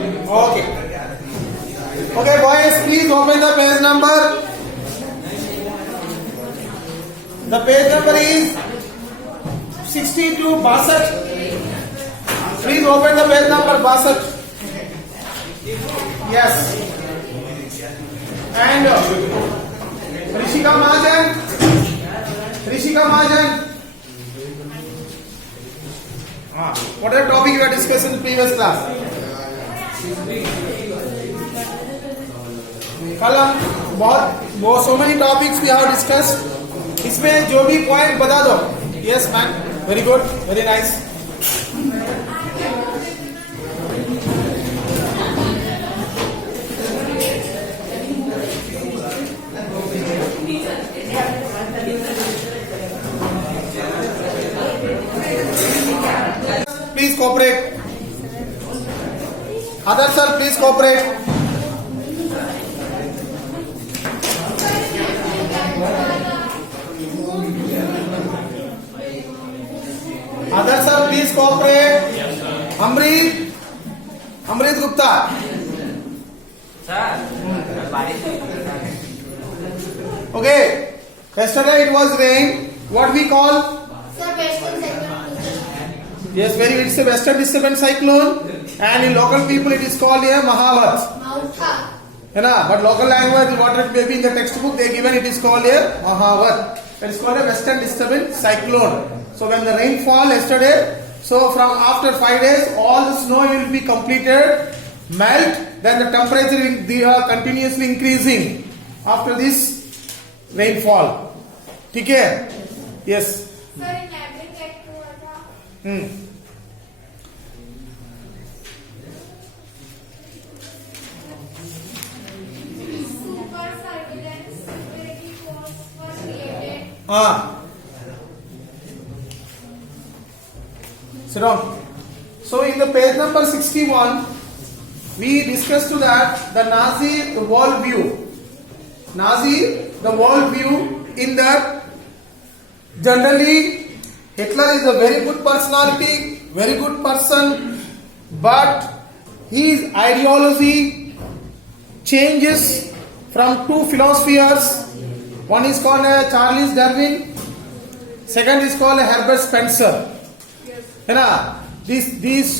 Okay. Okay, boys, please open the page number. The page number is 62 62. Please open the page number 62. Yes. And Rishika Mahajan. What are the topic we are discussing in the previous class? कल हम बहुत so many topics we have discussed. इसमें जो भी point बता दो. Yes, man. Very good. Very nice. Please cooperate. Other sir, please cooperate. Other sir, please cooperate. Amrit Gupta. Okay. Yesterday it was rain. What we call? Yes, it's a western disturbance cyclone, and in local people it is called a Mahavat. But local language, what it may be in the textbook they given, it is called a Mahavat. It is called a western disturbance cyclone. So when the rain fall yesterday, so from after 5 days, all the snow will be completed, melt, then the temperature will be continuously increasing after this rainfall. Okay? Yes. Sit down. So in the page number 61, we discussed that the Nazi worldview. In that generally Hitler is a very good personality, very good person, but his ideology changes from two philosophers. One is called Charles Darwin, second is called Herbert Spencer. These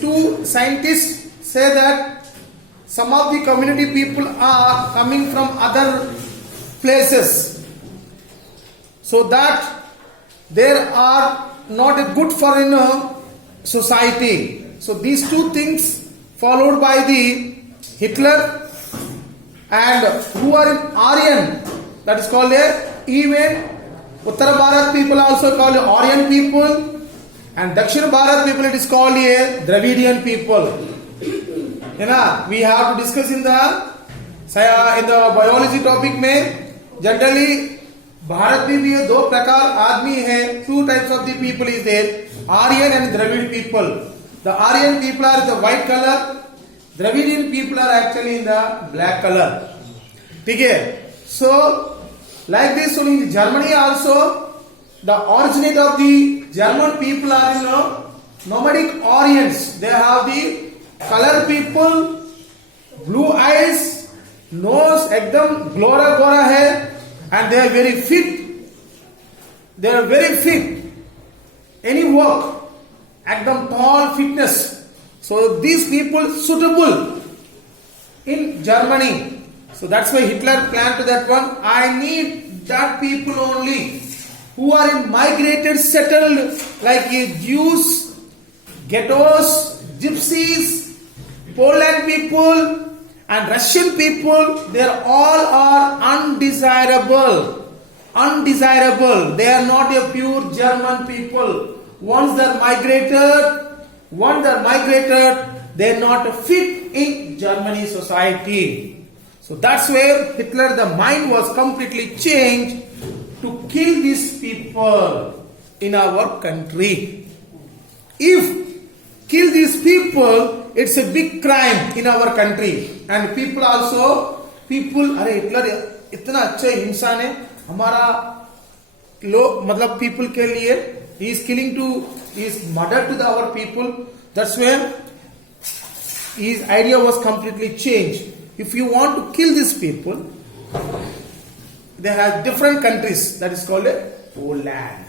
two scientists say that some of the community people are coming from other places, so that they are not good for society. So these two things followed by the Hitler, and who are in Aryan, that is called even Uttar Bharat people also called Aryan people, and Dakshin Bharat people it is called Dravidian people. We have to discuss in the biology topic में generally Bharat में भी दो प्रकार आदमी है. Two types of the people is there, Aryan and Dravid people. The Aryan people are the white color, Dravidian people are actually in the black color. Okay? So like this, so in Germany also, the originate of the German people are nomadic Aryans. They have the color people, blue eyes, nose एकदम glora है, and they are very fit. Any work, एकदम tall fitness. So these people suitable in Germany. So that's why Hitler planned to that one. I need that people only who are in migrated, settled, like Jews, ghettos, gypsies, Poland people, and Russian people. They all are undesirable. They are not a pure German people. Once they are migrated, they are not fit in Germany society. So that's where Hitler, the mind was completely changed to kill these people in our country. If kill these people, it's a big crime in our country. And people also, अरे Hitler इतना अच्छा इंसान है, हमारा लोग मतलब people के लिए, he is killing to, he is murder to our people. That's where his idea was completely changed. If you want to kill these people, they have different countries. That is called a Poland.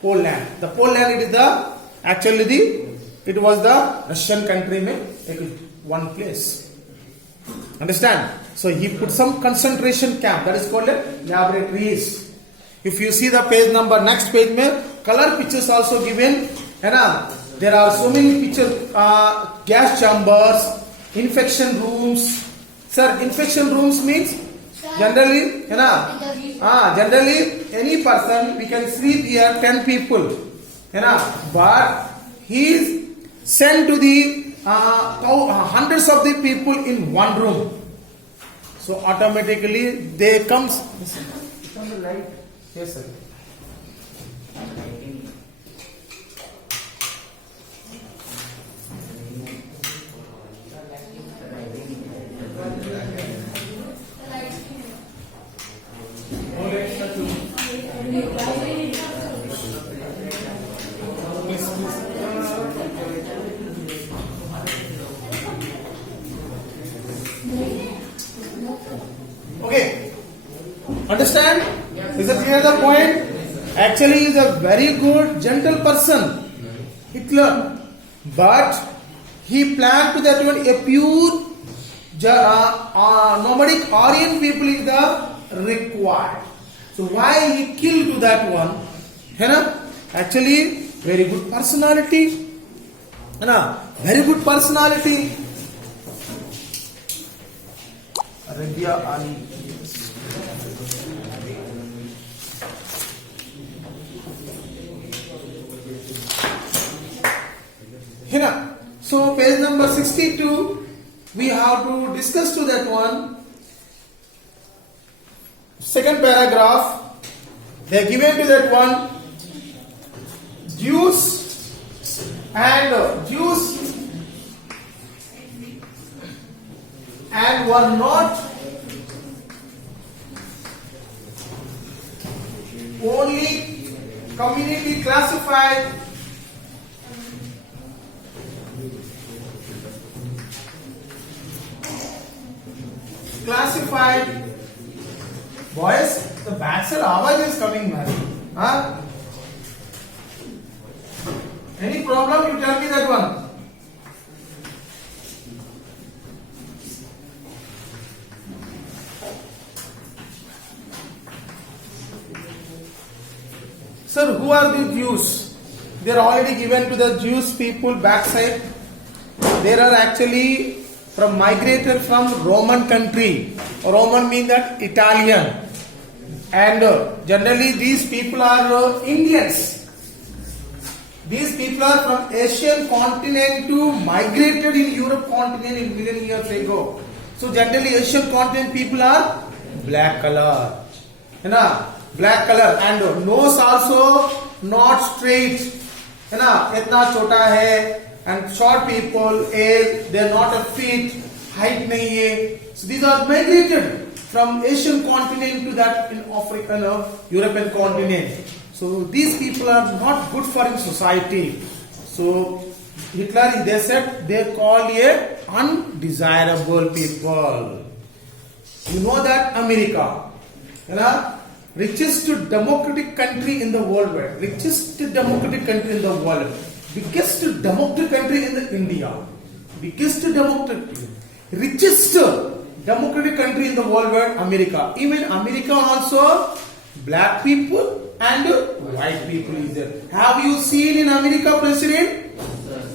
Poland. The Poland, it is the actually it was the Russian country one place. Understand? So he put some concentration camp. That is called a laboratories. If you see the page number, next page, color pictures also given. There are so many pictures. Gas chambers, infection rooms. Sir, infection rooms means generally, generally any person we can sleep here 10 people. But he is sent to the hundreds of the people in one room. So automatically they comes. Turn the light. Yes, sir. Okay. Understand? Is it clear the point? Actually, he is a very good, gentle person, Hitler. But he planned to that one a pure nomadic Aryan people is the required. So why he killed to that one? Actually, very good personality. Very good personality. Arabia Ali. So page number 62, we have to discuss to that one. Second paragraph, they are given to that one. Jews and were not only community classified boys, the backside आवाज is coming, man. Any problem? You tell me that one. Sir, who are the Jews? They are already given to the Jewish people backside. There are actually from migrated from Roman country. Roman means that Italian. And generally these people are Indians. These people are from Asian continent to migrated in Europe continent in million years ago. So generally Asian continent people are black color. Black color and nose also not straight. Itna chota hai. And short people, age, they are not a fit, height nahi hai. So these are migrated from Asian continent to that in African or European continent. So these people are not good for in society. So Hitler, they said they call a undesirable people. You know that America, richest democratic country in the world, richest democratic country in the world. Biggest democratic country in the India, richest democratic country in the world, America. Even America also, black people and white people is there. Have you seen in America president?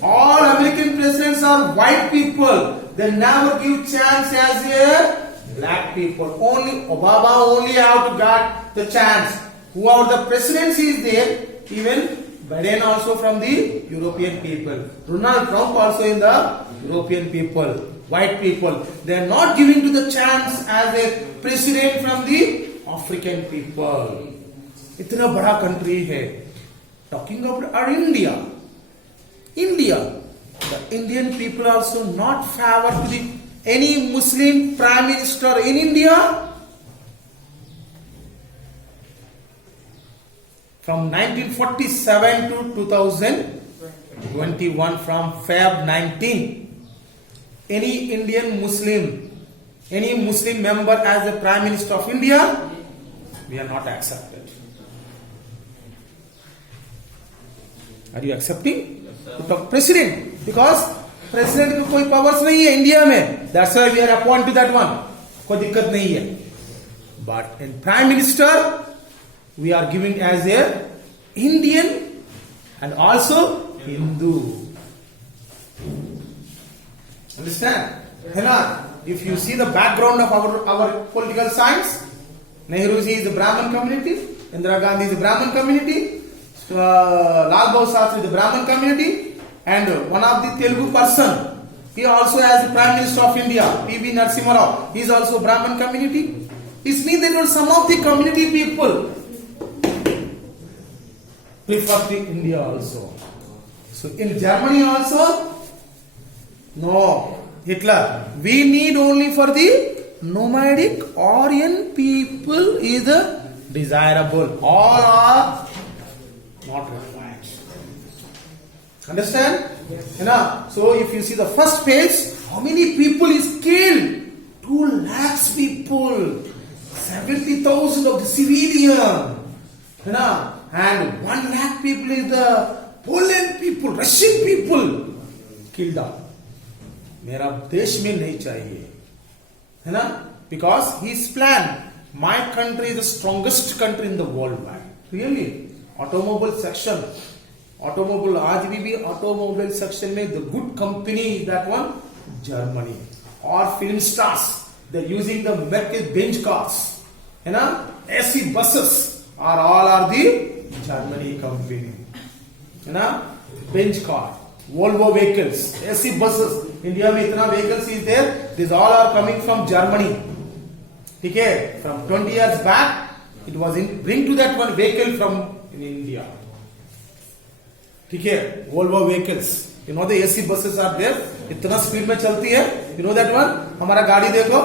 All American presidents are white people. They never give chance as a black people. Only Obama only have to got the chance. Whoever the presidency is there, even Biden also from the European people. Donald Trump also in the European people. White people. They are not giving to the chance as a president from the African people. इतना बड़ा country है. Talking about our India. India. The Indian people also not favor to the any Muslim prime minister in India. From 1947 to 2021, from Feb 19, any Indian Muslim, any Muslim member as the Prime Minister of India, we are not accepted. Are you accepting? President, because president को कोई powers नहीं है India में. That's why we are appointed that one. कोई दिक्कत नहीं है. But in Prime Minister, we are giving as a Indian and also Hindu. Understand? If you see the background of our political science, Nehru is the Brahmin community, Indira Gandhi is the Brahmin community, Lal Bahadur Shastri is the Brahmin community, and one of the Telugu person, he also has the Prime Minister of India, P.V. Narasimha Rao, he is also Brahmin community. It means that some of the community people prefer to India also. So in Germany also, no, Hitler. We need only for the nomadic Aryan people is desirable. All are not required. Understand? So if you see the first page, how many people is killed? 2 lakhs people. 70,000 of the civilian. And 1 lakh people is the Poland people, Russian people killed out. मेरा देश में नहीं चाहिए, है ना? Because his plan, my country is the strongest country in the world wide. Really, automobile section, automobile आज भी automobile section में the good company is that one, Germany. Or film stars, they're using the Mercedes-Benz cars, है ना? AC buses are all are the Germany company, है ना? Benz car, Volvo vehicles, AC buses. India में इतना vehicles is there. These all are coming from Germany. ठीक है? From 20 years back, it was bring to that one vehicle from in India. ठीक है? Volvo vehicles. You know the AC buses are there. इतना speed में चलती है. You know that one? हमारा गाड़ी देखो.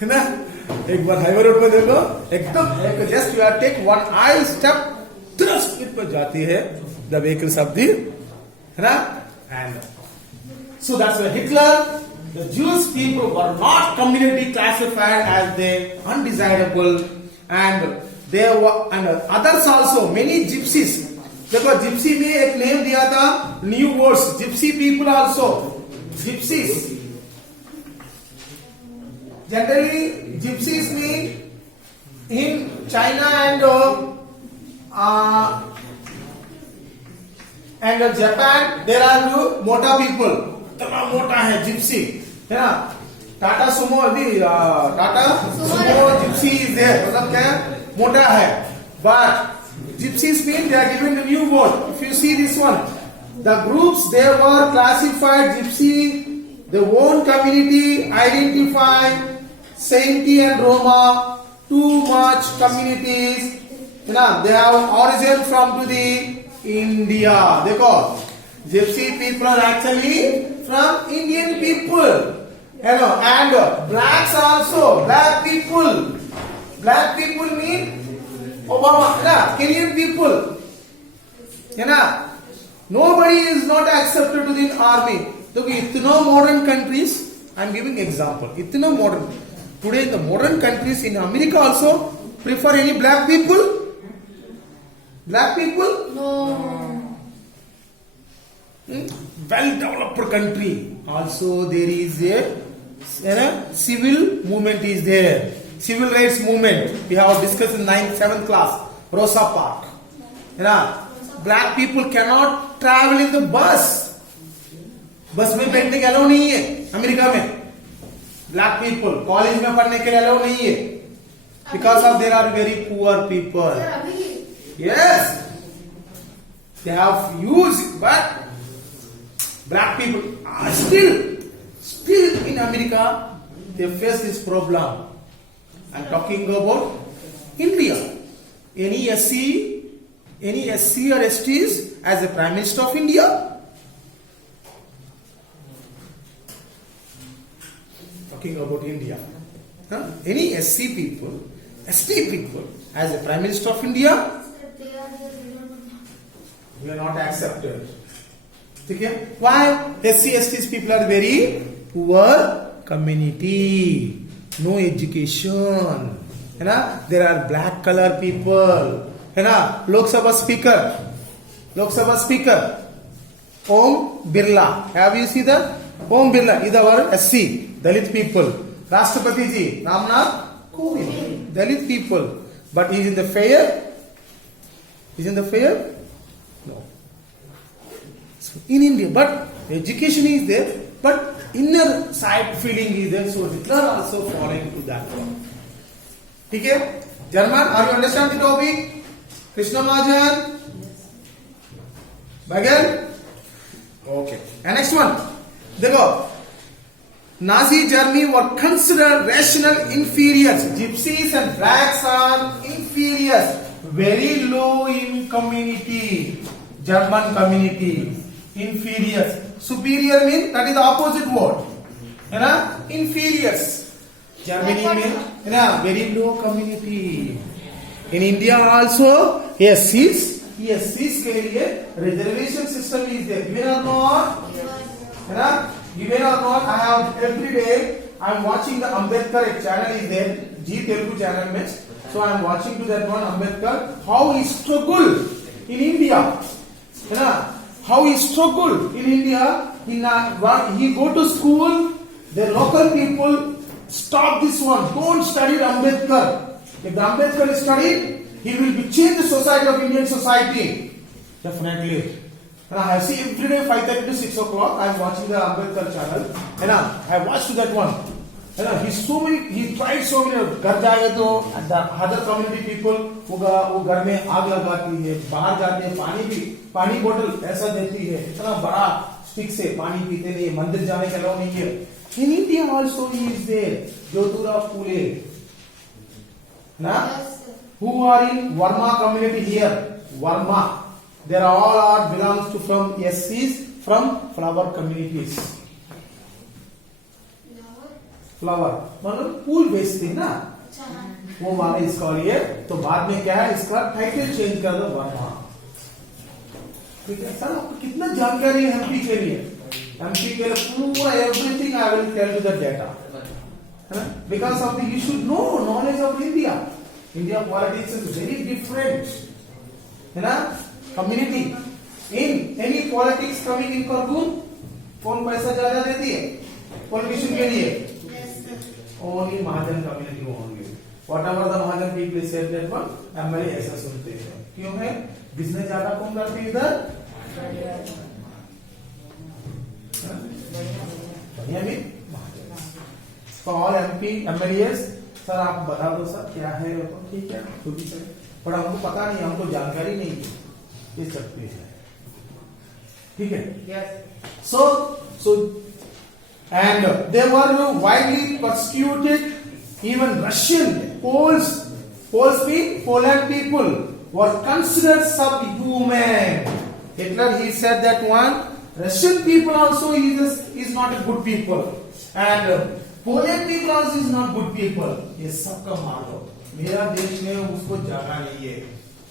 है ना? एक बार हाईवे रोड में देखो, एकदम just you are take one I step, तुरंत स्पीड पर जाती है द व्हीकल्स ऑफ दी, है ना? And so that's why Hitler, the Jewish people were not community classified as the undesirable, and there were and others also, many gypsies. देखो Gypsy में एक name दिया था, new words, Gypsy people also, gypsies. Generally, gypsies mean in China and Japan there are मोटा people. इतना मोटा है gypsy, है ना? टाटा सुमो अभी Tata Sumo gypsy is there. मतलब क्या है? मोटा है. But gypsies mean they are given a new word. If you see this one, the groups they were classified gypsy, their own community identified. Saint and Roma, too much communities, you know, they have origin from to the India. देखो, gypsy people are actually from Indian people, you know, and blacks also, black people. Black people mean Obama, na, Kenyan people, you know. Nobody is not accepted to the army. So, इतनो modern countries, I am giving example. इतनो modern. Today in the modern countries in America also prefer any black people? Black people? No. Well developed country. Also there is a civil movement is there. Civil rights movement. We have discussed in 9th, 7th class. Rosa Parks. Black people cannot travel in the bus. बस में बैठने के allow नहीं है America में. Black people college में पढ़ने के लिए अलाउ नहीं है, because of there are very poor people. Yes, they have used, but black people are still in America they face this problem. I'm talking about India. Any SC or STs as the Prime Minister of India? Talking about India. Any SC people, ST people as the Prime Minister of India? We are not accepted. ठीक है? Why? SC STs people are very poor community. No education. है ना? There are black color people. है ना? लोक सभा speaker. Om Birla. Have you seen that? Om Birla is our SC, Dalit people. Rashtrapati ji, Ramnath Kovind, Dalit people. But he is in the fair? Is in the fair? No. So in India, but education is there, but inner side feeling is there. So Hitler also falling to that one. ठीक है? German, are you understand the topic? Krishna Mahajan? Bagel? Okay. And next one. देखो, Nazi Germany were considered rational inferiors. Gypsies and blacks are inferiors, very low in community. German community, inferiors. Superior means that is the opposite word. है ना? Inferiors. Germany means है ना? Very low community. In India also, yes, SCs के लिए reservation system is there. Given or not? है ना? Given or not? I have every day I am watching the Ambedkar channel is there. G Telugu channel में. So I am watching to that one Ambedkar. How he struggle in India. है ना? How he struggle in India. He go to school. The local people stop this one. Don't study Ambedkar. If the Ambedkar is studied, he will be change the society of Indian society. Definitely. And I see every day 5:30 to 6 o'clock. I am watching the Ambedkar channel. And I watched that one. And he tried so many. घर जाएगा तो other community people वो घर में आग लगाती है, बाहर जाते हैं पानी बोतल ऐसा देती है, इतना बड़ा स्टिक से पानी पीते नहीं, मंदिर जाने का अलाउ नहीं है. In India also he is there. Jyotirao Phule. Yes, who are in Varma community here? Varma. They all are belongs to from SCs from flower communities. Flower मतलब फूल बेचती ना, वो वाला इसका लिए तो बाद में क्या है इसका टाइटल चेंज कर दो वर्मा. ठीक है सर, आपको कितना जानकारी है एमपी के लिए? एमपी के लिए पूरा everything I will tell you the data. Because of the you should know knowledge of India. India politics is very different. है ना? Community. In any politics coming in Khartoum, कौन पैसा ज्यादा देती है पॉलिटिशियन के लिए? Only Mahajan community only. Whatever the Mahajan people said that one, MLA ऐसा सुनते हैं. क्यों है? बिजनेस ज्यादा कौन करती है इधर? बढ़िया भी. For all MP, MLAs, sir आप बता दो सर क्या है? ठीक है, खुद ही सर. पर हमको पता नहीं, हमको जानकारी नहीं है. ये सकते हैं. ठीक है? Yes. So, and they were widely persecuted. Even Russian Poles mean Poland people were considered subhuman. Hitler he said that one. Russian people also is not a good people, and Poland people also is not good people. ये सबका मार दो. मेरा देश में उसको जगह नहीं है.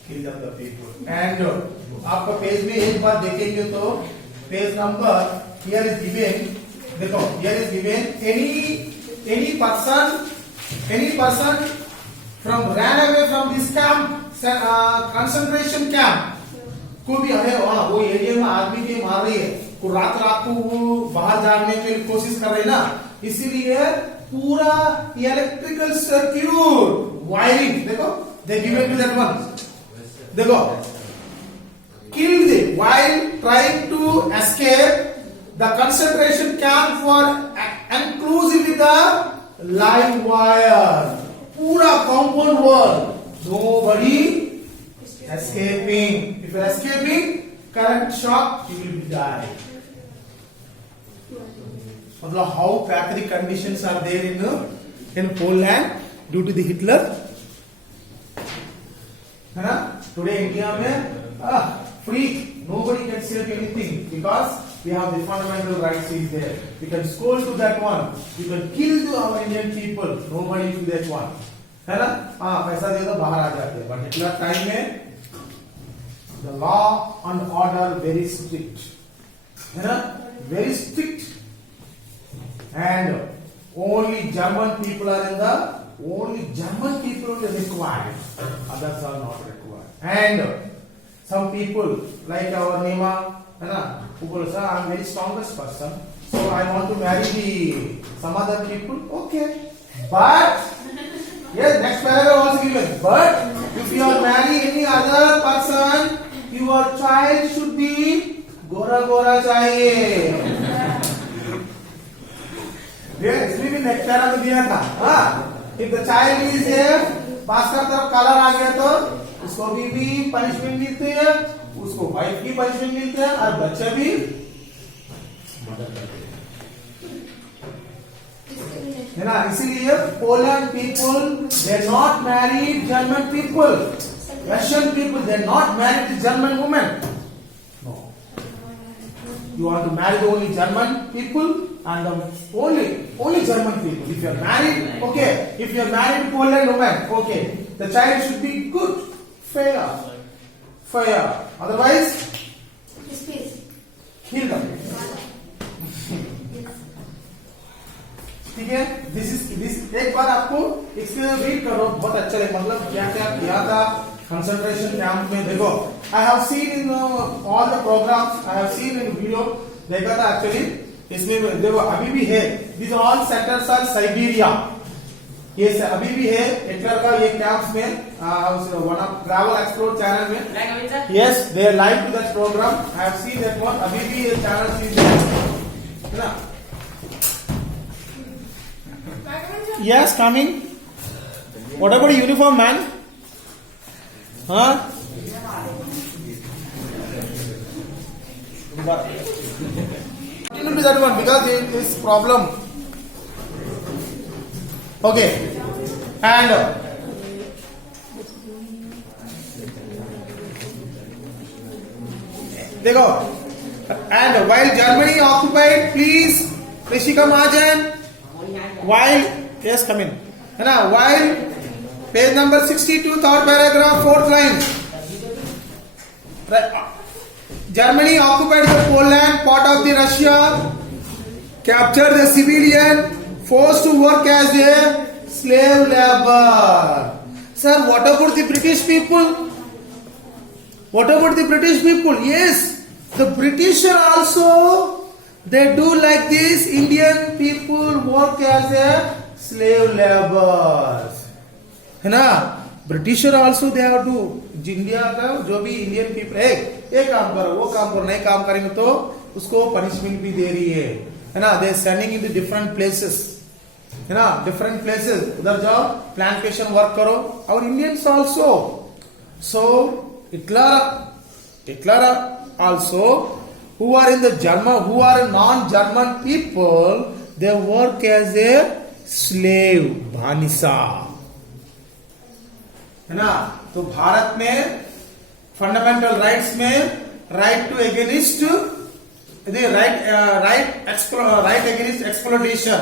Kill them the people. And आपका पेज में एक बार देखेंगे तो page number here is given. देखो here is given any person from ran away from this camp concentration camp. कोई भी है वो एरिया में आदमी के मार रही है, को रात को वो बाहर जाने के लिए कोशिश कर रहे ना, इसीलिए पूरा इलेक्ट्रिकल सर्क्यूट वायरिंग देखो they given to that one. देखो killed them while trying to escape the concentration camp for enclosed with the live wire. पूरा compound wall, nobody escaping. If you are escaping, current shock, you will die. मतलब how pathetic conditions are there in Poland due to the Hitler. है ना? Today India में free, nobody can say anything because we have the fundamental rights is there. We can scold to that one. We can kill to our Indian people. Nobody to that one. है ना? पैसा दे दो बाहर आ जाते हैं. But Hitler time में the law and order very strict, है ना, very strict, and only German people are in the, only German people are required, others are not required. And some people like our Nema, है ना, who say I am very strongest person, so I want to marry the some other people. Okay, but yes, next paragraph also given. But if you are marrying any other person, your child should be Gora Gora चाहिए. yes, इसमें भी next para में दिया था. हाँ, if the child is here, पास का तरफ colour आ गया तो उसको भी पनिशमेंट मिलती है, उसको वाइफ की पनिशमेंट मिलती है और बच्चे भी मदद करते हैं, है ना. इसीलिए Poland people they not married German people, Russian people they not married German women. No, you want to marry only German people and only German people. If you are married, okay. If you are married to Poland woman, okay. The child should be good, fair. Otherwise, kill them. ठीक है. This एक बार आपको इसके read करो, बहुत अच्छा लगे. मतलब क्या क्या किया था कंसंट्रेशन कैंप में. देखो, I have seen in all the programs, I have seen in video, देखा था एक्चुअली. इसमें देखो अभी भी है. These all centers are Siberia. ये अभी भी है हिटलर का ये कैंप्स में. One of travel explore channel में. Yes, they are live to that program. I have seen that one. अभी भी ये चैनल है ना. Yes, coming. What about uniform man? Huh? Continue to that one because it is problem. Okay, and देखो, and while Germany occupied, please Rishika Mahajan, while yes come in, है ना. While page number 62, third paragraph, fourth line. Germany occupied the Poland, part of the Russia, captured the civilian, forced to work as a slave labor. Sir, what about the British people? What about the British people? Yes, the British also, they do like this. Indian people work as a slave laborers, है ना. Britisher also they have to, India का जो भी Indian people है, ये काम करो वो काम करो, नहीं काम करेंगे तो उसको पनिशमेंट भी दे रही है ना. They sending in the different places, है ना, डिफरेंट प्लेसेस. उधर जाओ प्लांटेशन वर्क करो. और Indians also, so Hitler also who are in the German, who are non-German people, they work as a slave, भानिसा, है ना. तो भारत में फंडामेंटल राइट्स में right to against right against exploitation,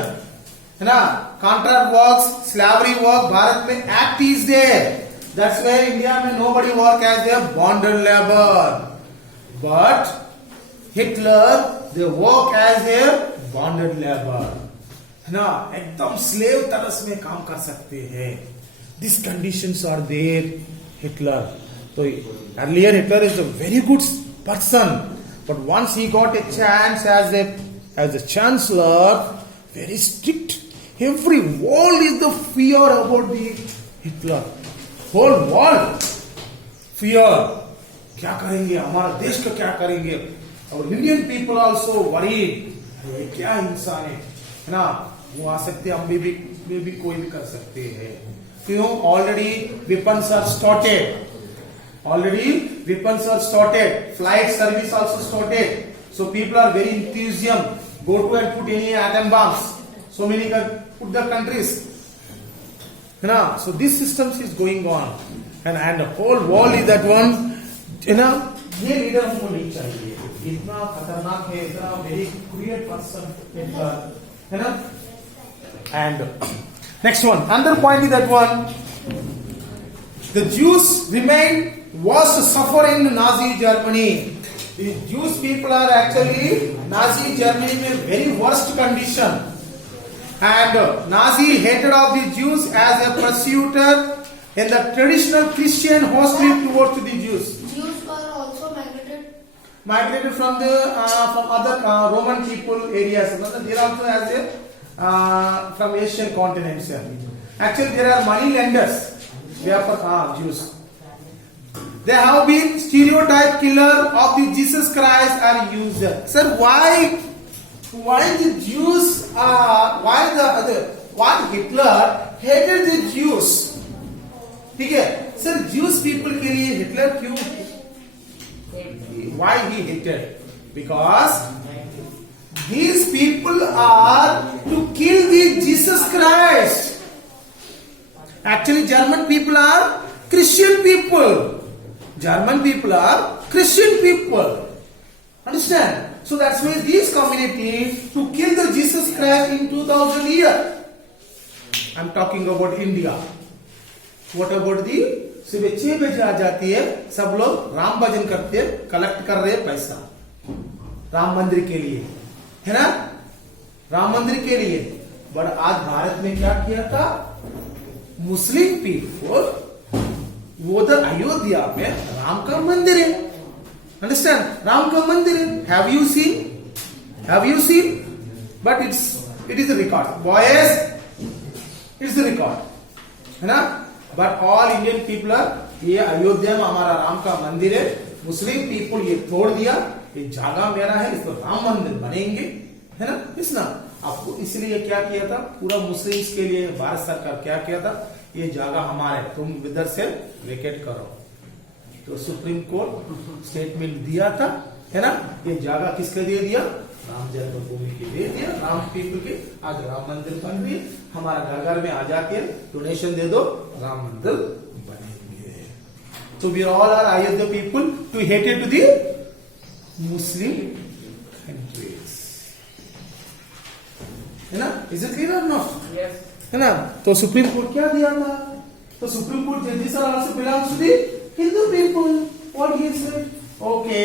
है ना. Contract works, slavery work Bharat में act is there. That's why India में nobody work as a bonded labour, but Hitler they work as a bonded labour, है ना. एकदम slave तरह में काम कर सकते हैं. These conditions are there. Hitler. So earlier Hitler is a very good person, but once he got a chance as a chancellor, very strict. Every world is the fear about the Hitler. Whole world fear. क्या करेंगे, हमारा देश का क्या करेंगे. और Indian people also worried, क्या इंसान है ना. वो आ सकते, हम भी कोई भी कर सकते हैं. क्यों? Already weapons are started. Flight service also started. So people are very enthusiastic. Go to and put any atom bombs. So many put the countries. You know, so this system is going on, and the whole world is that one. You know, ये leader हमको नहीं चाहिए. इतना खतरनाक है, इतना very cruel person, है ना. And next one, another point is that one, the Jews remained was suffer in Nazi Germany. The Jewish people are actually Nazi Germany में very worst condition, and Nazi hated of the Jews as a persecutor in the traditional Christian hostility towards the Jews. Jews were also Migrated from other Roman people areas. They also has a from Asian continents. Actually, there are money lenders. They are Jews. They have been stereotype killer of the Jesus Christ are used. Sir, why the Jews why Hitler hated the Jews? ठीक है sir, Jews people के लिए Hitler क्यों, why he hated? Because these people are to kill the Jesus Christ. Actually, German people are Christian people. German people are Christian people. Understand? So that's why these communities to kill the Jesus Christ in 2000 years. I'm talking about India. What about the सुबह 6 बजे आ जाती है, सब लोग राम भजन करते हैं, collect कर रहे हैं पैसा राम मंदिर के लिए, है ना, राम मंदिर के लिए. बट आज भारत में क्या किया था, मुस्लिम पीपल वो उधर अयोध्या में राम का मंदिर है. अंडरस्टैंड, राम का मंदिर है. Have you seen? But it is the record boys, it's the record, है ना. बट ऑल इंडियन पीपल ये अयोध्या में हमारा राम का मंदिर है, मुस्लिम पीपल ये तोड़ दिया, ये जगह मेरा है, इसको राम मंदिर बनेंगे, है ना. इस ना आपको इसलिए क्या किया था, पूरा मुस्लिम्स के लिए भारत सरकार क्या किया था, ये जगह हमारे, तुम इधर से वेकेट करो. तो सुप्रीम कोर्ट स्टेटमेंट दिया था, है ना. ये जगह किसके दे दिया, राम जन्मभूमि के दे दिया, राम पीपल के. आज राम मंदिर बन गई, हमारा घर में आ जाके डोनेशन दे दो, राम मंदिर बनेंगे. तो we all are Ayodhya people to hated to the Muslim countries, है ना. इज इट क्लियर और नॉट? यस, है ना. तो सुप्रीम कोर्ट क्या दिया था, तो सुप्रीम कोर्ट जजेस are also belongs to the Hindu people. What he said, okay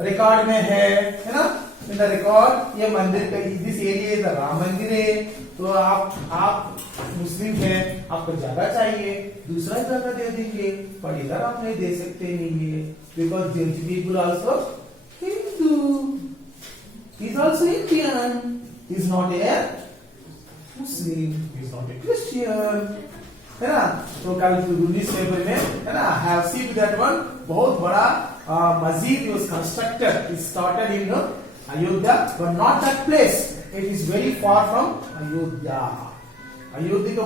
record में है ना, इन द रिकॉर्ड ये मंदिर का दिस एरिया इज राम मंदिर है. तो आप मुस्लिम हैं, आपको जगह चाहिए, दूसरा जगह दे देंगे, पर इधर आप नहीं दे सकते नहीं है, because Jain people also Hindu, is also Indian, is not a Muslim, is not a Christian, है ना. तो कल न्यूज पेपर में, है ना, हैव सीन दैट वन, बहुत बड़ा मस्जिद was constructed, it started in Ayodhya, but not that place, it is very far from Ayodhya. Ayodhya का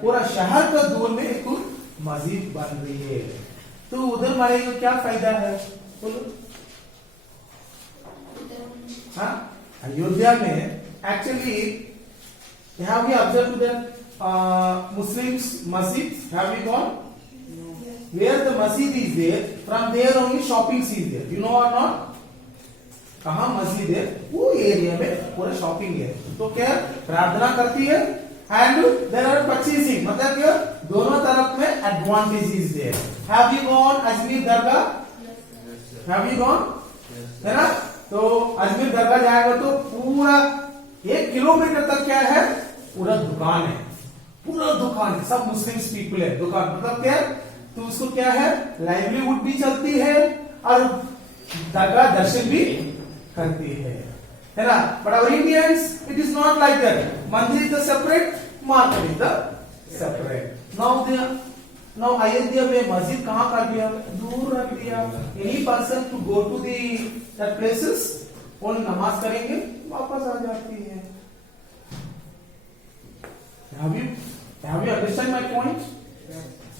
पूरा शहर का दूर में एक मस्जिद बन रही है. तो उधर मारे को क्या फायदा है बोलो. हाँ, अयोध्या में actually have we observed that Muslims masjid, have we gone? Where the masjid is there, from there only shopping is there, you know or not? कहाँ मस्जिद है, वो एरिया में पूरा शॉपिंग है. तो क्या प्रार्थना करती है, एंड देयर आर परचेसिंग, मतलब क्या दोनों तरफ में advantage is there. Have you gone Ajmer Dargah? Have you gone, है ना. तो अजमेर दरगाह जाएगा तो पूरा 1 किलोमीटर तक क्या है, पूरा दुकान है, पूरा दुकान है, सब मुस्लिम पीपल है. दुकान मतलब क्या, तो उसको क्या है, लाइवलीहुड भी चलती है और दरगाह दर्शन भी करती है ना. But our Indians it is not like that. Mandir is the separate, market is the separate. Now Ayodhya में मस्जिद कहाँ कर दिया, दूर रख दिया. Any person to go to the that places, वो नमाज करेंगे, वापस आ जाती है. Have you understand my point?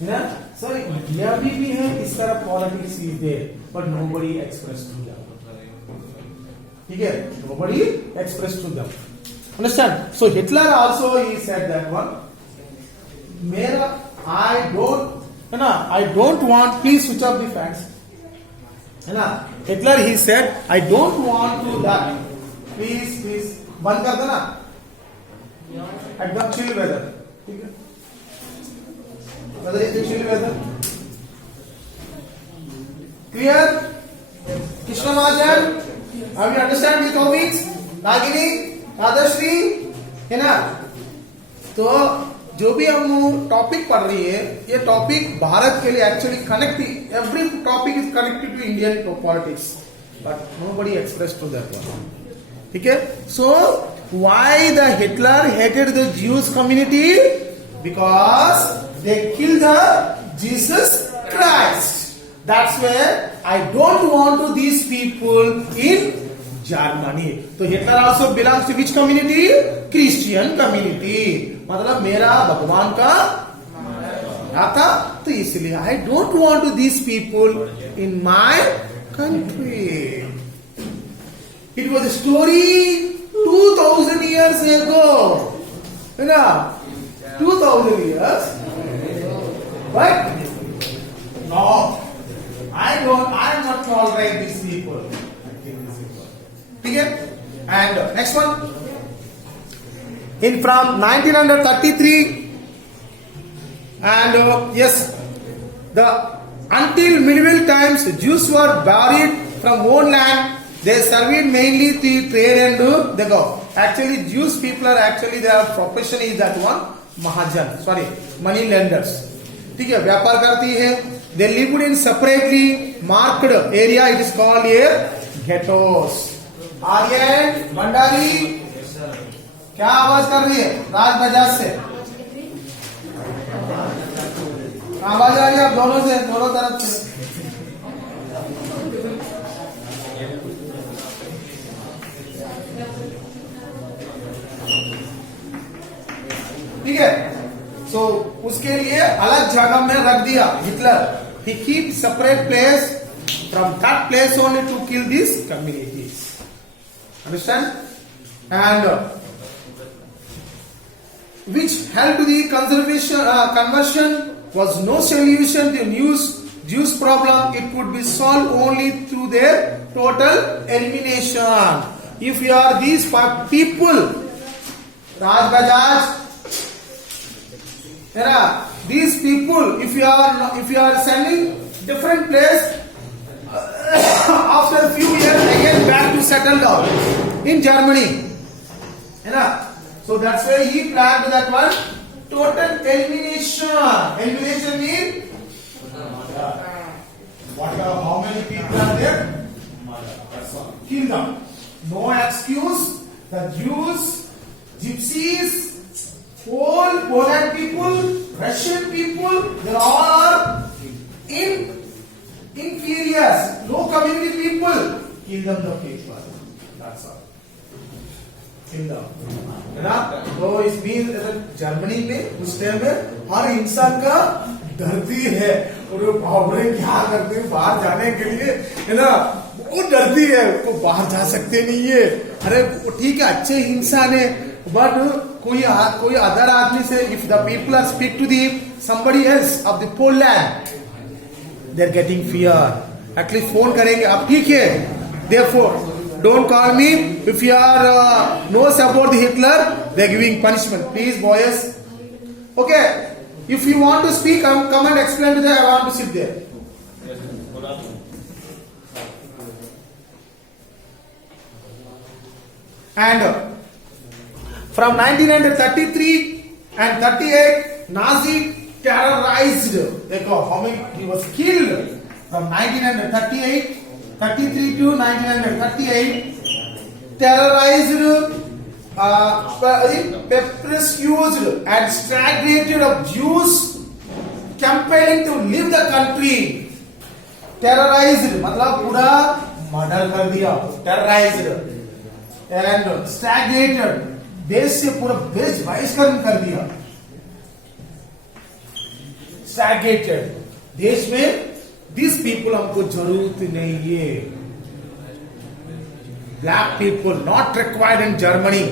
ना सर, इंडिया भी है इस तरह politics is there, but nobody express to them. ठीक है, nobody expressed to them. Understand? So Hitler also he said that one. I don't want. Please switch off the fans. है ना. Hitler he said I don't want to die. Please बंद कर देना. एकदम chill weather. ठीक है. Weather is chill weather. Clear? Krishna Mahajan, have you understand the topics? Nagini, Radhashri, है ना? तो जो भी हम टॉपिक पढ़ रही है, ये टॉपिक भारत के लिए actually connecting, every topic is connected to Indian politics, but nobody express to that one. ठीक है? So why the Hitler hated the Jews community? Because they kill the Jesus Christ. That's where I don't want to these people in Germany. तो Hitler also belongs to which community? Christian community. मतलब मेरा भगवान का था, तो इसलिए I don't want to these people in my country. It was a story 2000 years ago, है ना? 2000 years, but no. I am not tolerate these people. Okay? And next one. In from 1933 and yes, the until medieval times, Jews were buried from own land. They served mainly to trade and they go. Actually, Jewish people are actually their profession is that one Mahajan. Sorry, money lenders. ठीक है, व्यापार करती है. They lived in separately marked area. It is called a ghettos. Aryan Bhandari क्या आवाज कर रही है? राज बजाज से आवाज आ रही है. आप दोनों से, दोनों तरफ से. ठीक है. So उसके लिए अलग जगह में रख दिया Hitler. He keep separate place from that place only to kill these communities. Understand? And which helped the conversion was no solution to Jews problem. It could be solved only through their total elimination. If you are these people, Raj Bajaj, these people, if you are sending different place, after a few years again back to settle down in Germany. So that's why he planned that one total elimination. Elimination means how many people are there? That's all. Kill them. No excuse. The Jews, Gypsies, whole Poland people, Russian people, they all are inferiors, low community people. Kill them the people. That's all. Kill them. है ना? तो इसमें Germany में उस time में हर इंसान का डरती है. और बाबरे क्या करते हैं बाहर जाने के लिए, है ना? वो डरती है, वो बाहर जा सकते नहीं है. अरे ठीक है, अच्छे इंसान है, बट कोई अदर आदमी से, if the people are speak to the somebody else of the Poland, they are getting fear. At least phone करेंगे, अब ठीक है. Therefore, don't call me if you are knows about the Hitler. They are giving punishment. Please, boys. Okay. If you want to speak, come and explain to them. I want to sit there. And from 1933 and 38, Nazi terrorized. How many? He was killed from 1933 to 1938. Terrorized, persecuted and stagnated of Jews, compelling to leave the country. Terrorized मतलब पूरा murder कर दिया. Terrorized and stagnated, देश से पूरा देश बहिष्करण कर दिया. Stagnated, देश में these people हमको जरूरत नहीं है. Black people not required in Germany.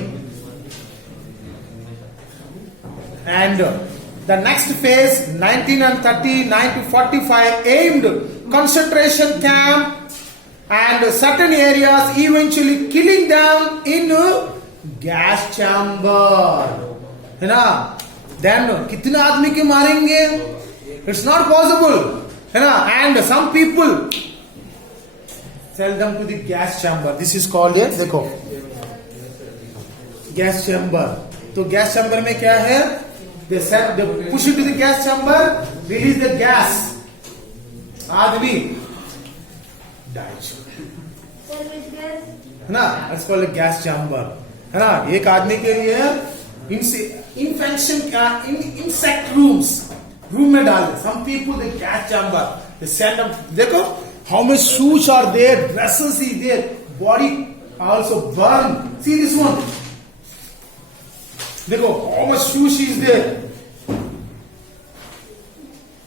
And the next phase 1939 to 45 aimed concentration camp and certain areas, eventually killing them in gas chamber. है ना? Then कितने आदमी के मारेंगे? It's not possible. है ना? And some people sell them to the gas chamber. This is called a, देखो gas chamber. तो gas chamber में क्या है? They push it to the gas chamber, release the gas. आदमी dies. है ना? That's called a gas chamber. है ना? एक आदमी के लिए infection क्या? Insect रूम में डाल दे. Some people they gas chamber. They send them. देखो how much shoes are there, dresses is there, body also burn. See this one. देखो how much shoes is there.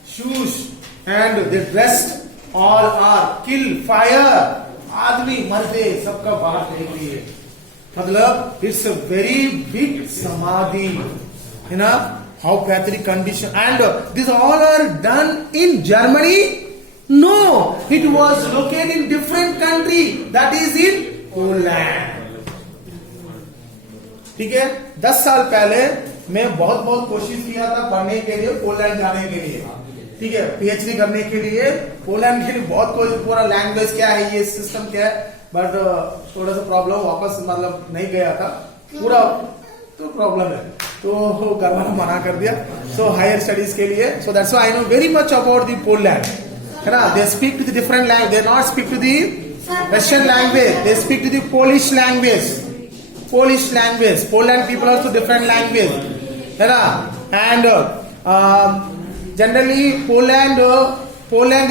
Shoes and they dressed all are kill fire. आदमी मर गए सबका बाहर फेंक दिए. मतलब it's a very big समाधि, है ना? How pathetic condition. And these all are done in Germany? No, it was located in different country. That is in Poland. ठीक है? 10 साल पहले मैं बहुत कोशिश किया था पढ़ने के लिए, पोलैंड जाने के लिए. ठीक है, पीएचडी करने के लिए पोलैंड के लिए बहुत कोई पूरा लैंग्वेज क्या है, ये सिस्टम क्या है, बट थोड़ा सा प्रॉब्लम, वापस मतलब नहीं गया था पूरा, तो प्रॉब्लम है तो घर वालों मना कर दिया. सो हायर स्टडीज के लिए, so that's why I know very much about the Poland. है ना? They speak to the different language, they not speak to the Russian language, they speak to the Polish language. Poland people also different language, है ना? And generally Poland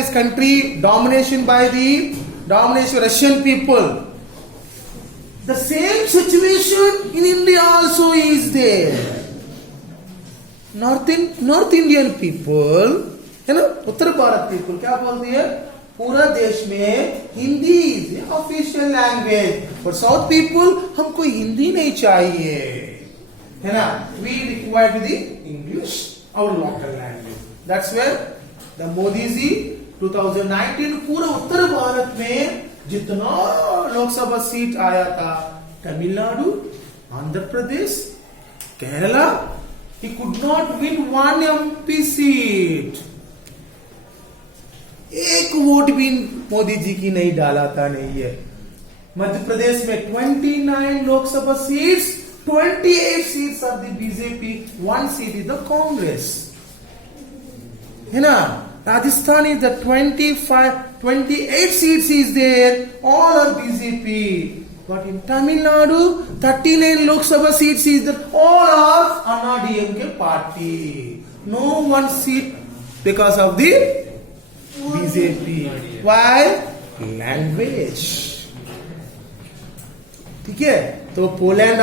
is country domination by the Russian people. The same situation in India also is there. North Indian people, है ना, उत्तर Bharat people क्या बोलती है? पूरा देश में हिंदी is ऑफिशियल लैंग्वेज, पर साउथ पीपल हमको हिंदी नहीं चाहिए, है ना? We require the English, our local language. That's where the Modi जी 2019 पूरा उत्तर भारत में जितना लोकसभा सीट आया था, Tamil Nadu, Andhra Pradesh, Kerala, he could not win one MP seat. एक वोट भी मोदी जी की नहीं डाला था, नहीं है. मध्य प्रदेश में 29 Lok Sabha seats, 28 seats of the BJP, 1 seat is the Congress, है ना? Rajasthan is the 28 seats is there, all are BJP. But in Tamil Nadu, 39 Lok Sabha seats is there, all are Anna DMK party. No one seat because of the BJP. Why? Language. ठीक है? तो Poland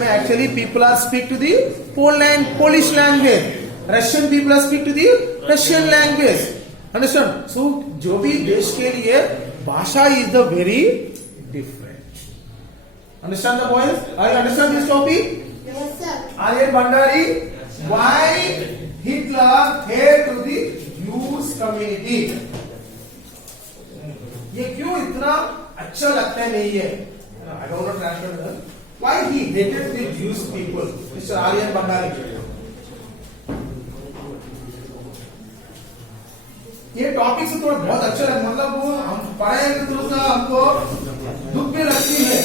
में actually people are speak to the Polish language. Russian people speak to the Russian language. Understand? So, जो भी देश के लिए भाषा is the very different. Understand the boys? Are you understand this topic? Yes, sir. Aryan Bhandari, why Hitler hate to the Jewish community? ये क्यों इतना अच्छा लगता नहीं है? I don't know translate. Why he hated the Jewish people? Mr. Aryan Bhandari. ये topic से थोड़ा बहुत अच्छा लगा, मतलब वो हम पढ़े तो थोड़ा सा हमको दुख भी लगती है.